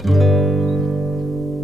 Afternoon,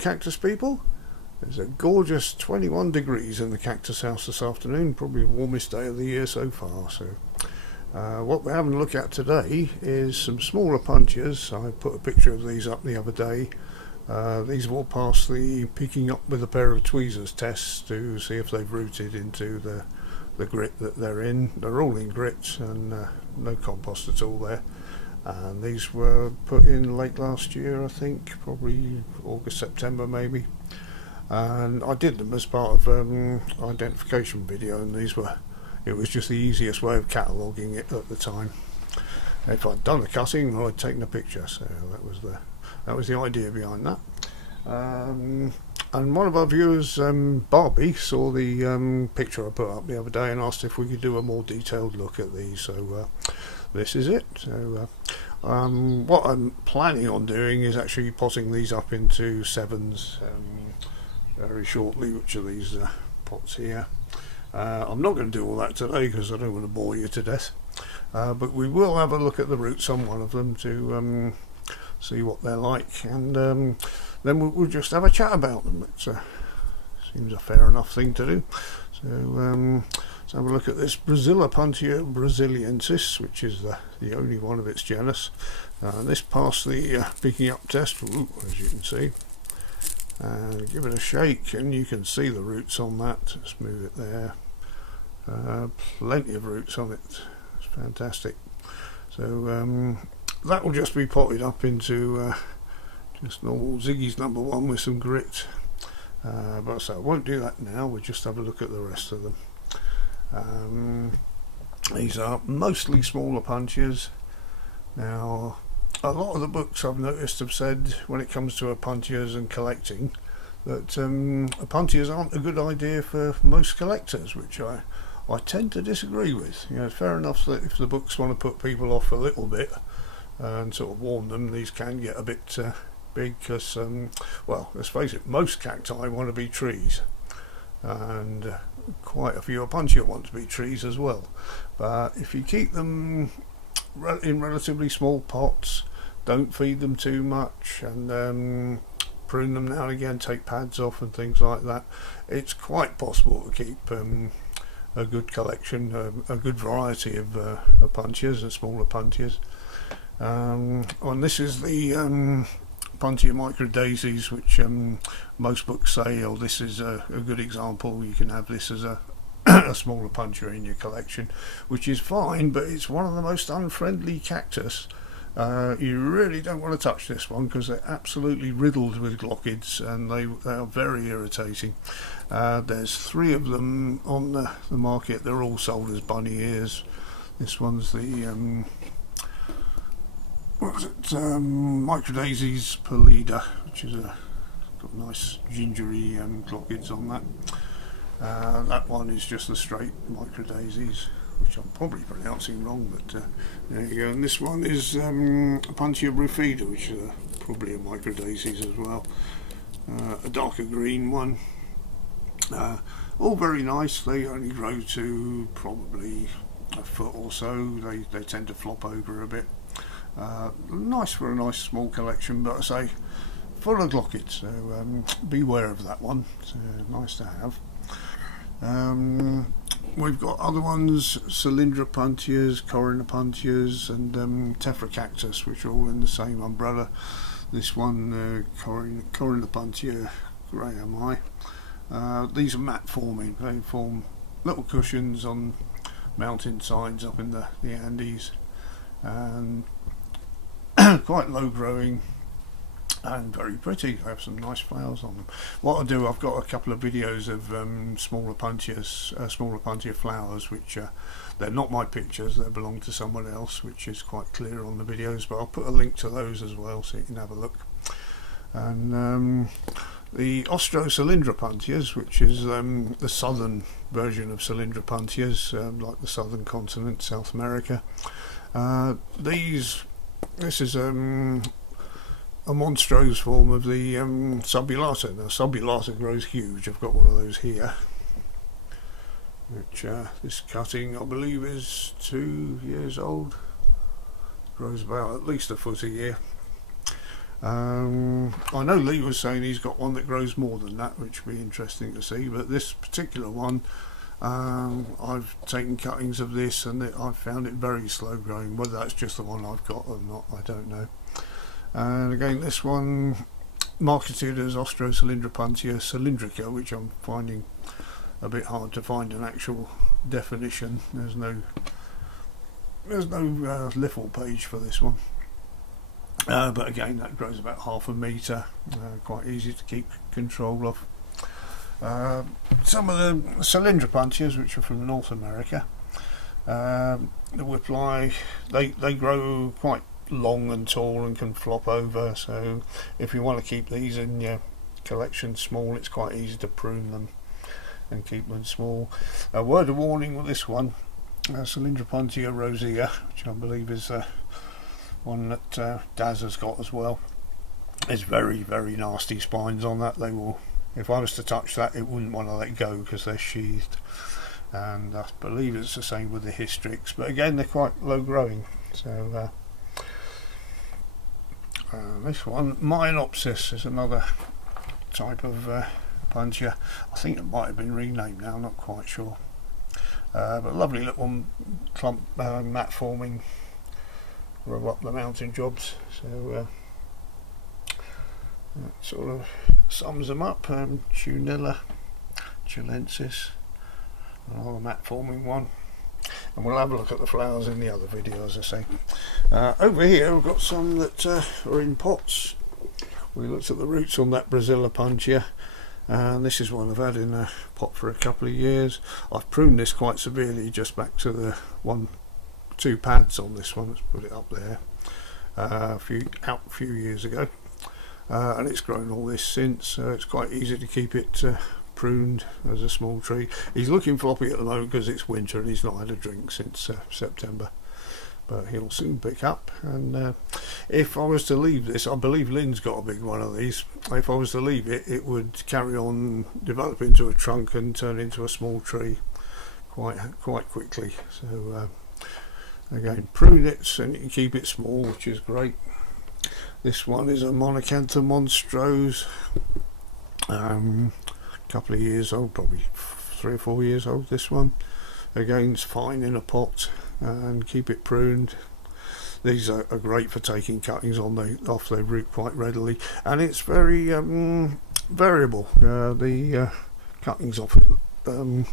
cactus people. There's a gorgeous 21 degrees in the cactus house this afternoon, probably the warmest day of the year so far. So what we're having a look at today is some smaller Opuntias. I put a picture of these up the other day. These have all passed the picking up with a pair of tweezers tests to see if they've rooted into the grit that they're in. They're all in grit and no compost at all there. And these were put in late last year, I think, probably August, September maybe. And I did them as part of identification video, and it was just the easiest way of cataloguing it at the time. If I'd done a cutting, I'd taken a picture, so that was the idea behind that. And one of our viewers, Barbie, saw the picture I put up the other day and asked if we could do a more detailed look at these. So this is it. So what I'm planning on doing is actually potting these up into 7s very shortly, which are these pots here. I'm not going to do all that today because I don't want to bore you to death, but we will have a look at the roots on one of them to see what they're like, and then we'll just have a chat about them. It seems a fair enough thing to do. So let's have a look at this Opuntia brasiliensis, which is the only one of its genus. This passed the picking up test, as you can see. Give it a shake and you can see the roots on that. Let's move it there. Plenty of roots on it. It's fantastic. So that will just be potted up into just normal Ziggy's number 1 with some grit. But so I won't do that now. We'll just have a look at the rest of them. These are mostly smaller Opuntias. Now, a lot of the books I've noticed have said, when it comes to Opuntias and collecting, that Opuntias aren't a good idea for most collectors, which I tend to disagree with. You know, it's fair enough that if the books want to put people off a little bit and sort of warn them, these can get a bit big because, well, let's face it, most cacti want to be trees, and quite a few Opuntia want to be trees as well. But if you keep them in relatively small pots, don't feed them too much, and prune them now and again, take pads off and things like that, it's quite possible to keep a good collection, a good variety of Opuntias and smaller Opuntias. And this is the Opuntia microdaisies, which most books say, oh, this is a good example. You can have this as a smaller Opuntia in your collection, which is fine, but it's one of the most unfriendly cactus. You really don't want to touch this one because they're absolutely riddled with glockids, and they are very irritating. There's 3 of them on the market. They're all sold as bunny ears. This one's the Microdaisies pallida, which is got nice gingery glockids on that. That one is just the straight Microdaisies, which I'm probably pronouncing wrong, but there you go. And this one is Opuntia rufida, which is probably a Microdaisies as well. A darker green one. All very nice. They only grow to probably a foot or so. They tend to flop over a bit. Nice for a nice small collection, but I say full of glockids, so beware of that one. It's nice to have. We've got other ones, Cylindra Opuntias, Corin Opuntias, and Tephra which are all in the same umbrella. This one, Corin Opuntia Grahami. These are mat forming. They form little cushions on mountain sides up in the Andes, and quite low growing and very pretty. They have some nice flowers on them. What I do, I've got a couple of videos of smaller Opuntia flowers, which they're not my pictures, they belong to someone else, which is quite clear on the videos, but I'll put a link to those as well so you can have a look. And the Cylindra Opuntias, which is the southern version of Cylindra Opuntias, like the southern continent, South America. This is monstrose form of the subulata. Now subulata grows huge. I've got one of those here, which this cutting I believe is 2 years old. Grows about at least a foot a year. I know Lee was saying he's got one that grows more than that, which would be interesting to see, but this particular one, I've taken cuttings of this and I've found it very slow growing. Whether that's just the one I've got or not, I don't know. And again, this one marketed as Opuntia cylindrica, which I'm finding a bit hard to find an actual definition. There's no liffle page for this one. But again, that grows about 1/2 metre, quite easy to keep control of. Some of the cylindropuntias, which are from North America, the whipfly, they grow quite long and tall and can flop over, so if you want to keep these in your collection small, it's quite easy to prune them and keep them small. A word of warning with this one, Cylindropuntia rosea, which I believe is one that Daz has got as well. There's very, very nasty spines on that. They will, if I was to touch that, it wouldn't want to let go because they're sheathed. And I believe it's the same with the hystrix, but again, they're quite low growing. So this one, Myonopsis, is another type of Opuntia. I think it might have been renamed now, I'm not quite sure. But lovely little clump mat forming, rub up the mountain jobs. So that sort of sums them up. Tunilla chilensis, another mat forming one. And we'll have a look at the flowers in the other video, as I say. Over here we've got some that are in pots. We looked at the roots on that Brazil Opuntia, and this is one I've had in a pot for a couple of years. I've pruned this quite severely, just back to the 2 pads on this one. Let's put it up there. A few years ago, and it's grown all this since, so it's quite easy to keep it pruned as a small tree. He's looking floppy at the moment because it's winter and he's not had a drink since September, but he'll soon pick up. And if I was to leave this, I believe Lynn's got a big one of these. If I was to leave it, it would carry on, develop into a trunk and turn into a small tree quite quickly. So again, prune it and you can keep it small, which is great. This one is a Monacantha monstrose, couple of years old, probably 3 or 4 years old. This one again is fine in a pot, and keep it pruned. These are great for taking cuttings off their root quite readily, and it's very variable. The cuttings off it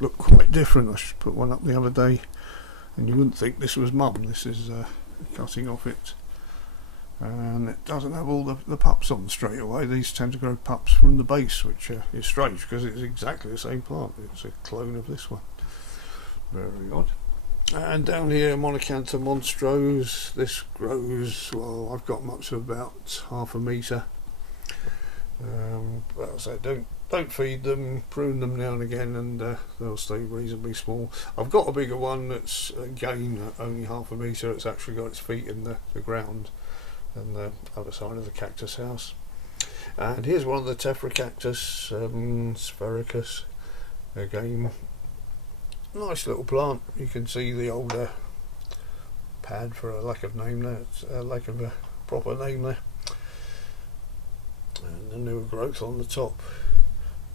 look quite different. I should put one up the other day and you wouldn't think this was mum. This is cutting off it, and it doesn't have all the pups on straight away. These tend to grow pups from the base, which is strange because it's exactly the same plant. It's a clone of this one. Very odd. And down here, Monacantha monstrose. This grows, well, I've got them up to about 1/2 metre. But as I say, don't feed them, prune them now and again, and they'll stay reasonably small. I've got a bigger one that's again only 1/2 metre. It's actually got its feet in the ground and the other side of the cactus house. And here's one of the Tephra-cactus, sphericus. Again, nice little plant. You can see the older pad, for a lack of name there. It's a lack of a proper name there. And the newer growth on the top.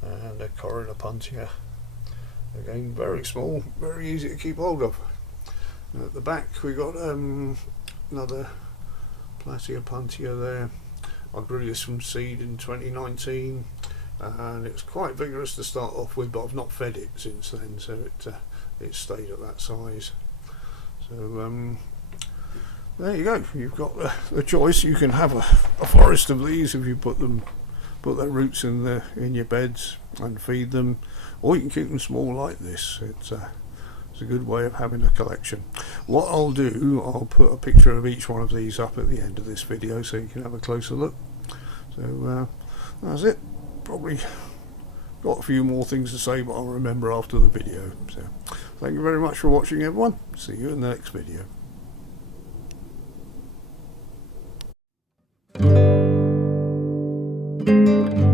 And a Opuntia. Again, very small, very easy to keep hold of. And at the back we got another Opuntia there. I grew this from seed in 2019, and it's quite vigorous to start off with, but I've not fed it since then, so it stayed at that size. So there you go. You've got the choice. You can have a forest of these if you put their roots in your beds and feed them, or you can keep them small like this. It's a good way of having a collection. What I'll do, I'll put a picture of each one of these up at the end of this video so you can have a closer look. So that's it. Probably got a few more things to say, but I'll remember after the video. So thank you very much for watching, everyone. See you in the next video. Thank you.